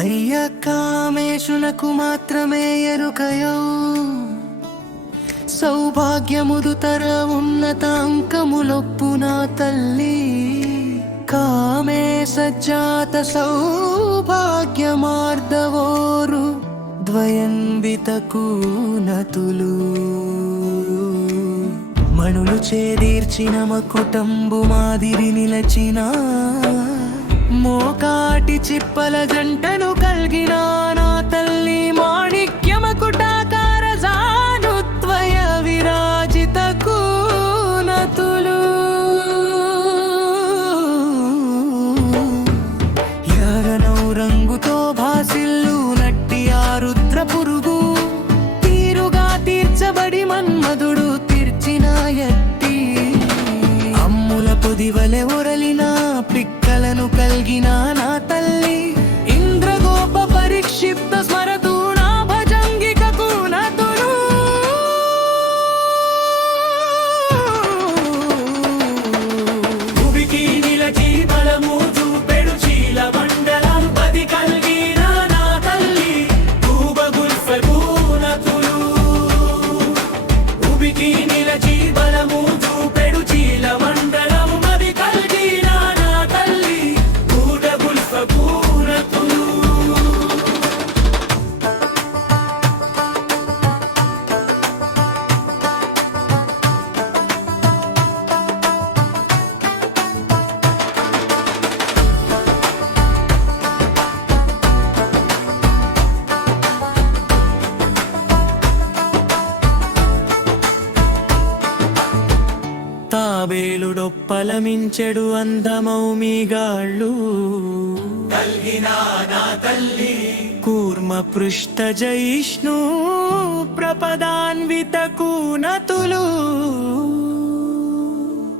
అయ్య కామేశునకు మాత్రమే ఎరుకయౌ సౌభాగ్యముదు తర ఉన్నత అంకములొప్పునా తల్లి కామే సజ్జాత సౌభాగ్యమార్దవోరు ద్వయన్వితకు నతులు మణులు చేదీర్చిన మకుటంబు మాదిరి నిలచిన మోకాటి చిప్పల జంటను కల్గిన నా తల్లి మాణిక్యమకుటాకార జానుత్వయ విరాజితకు నతులు ఎర్రనౌ రంగుతో భాసిల్లు నట్టి ఆ రుద్ర పురుగు తీరుగా తీర్చబడి మన్మధుడు తీర్చిన ఎత్తి అమ్ముల పొదివలె ఒరలిన పిక్కలను కల్గిన నా తల్లి ఇంద్రగోప పరిక్షిప్త స్మరతు నా భజంగికకు నతులు భువికి నిలచి బలము చూపెడు చీల మండలం పది కల్గిన నా తల్లి భూబగుల్ఫకు నతులు భువికి నిలచి బలము చూపెడు చీల మండలం పది కల్గిన నా తల్లి భూబగుల్ఫకు నతులు తాబేలుడొప్పలమించెడు అందమౌ మీగాళ్ళు కల్గినా నా తల్లి కూర్మ పృష్ఠ జైష్ణు ప్రపదాన్వితకు నతులు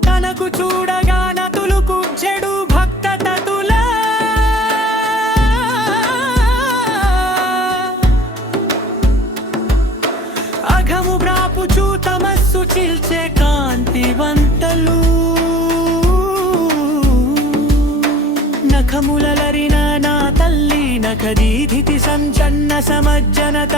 తనకు చూడగా నతులు కూర్చెడు భక్త తతుల అఘము బ్రాపుచు తమస్సు చిల్చే కాంతివంతలు నఖములలరిన నా తల్లి నఖదీధితి సంజన్న సమజ్జనత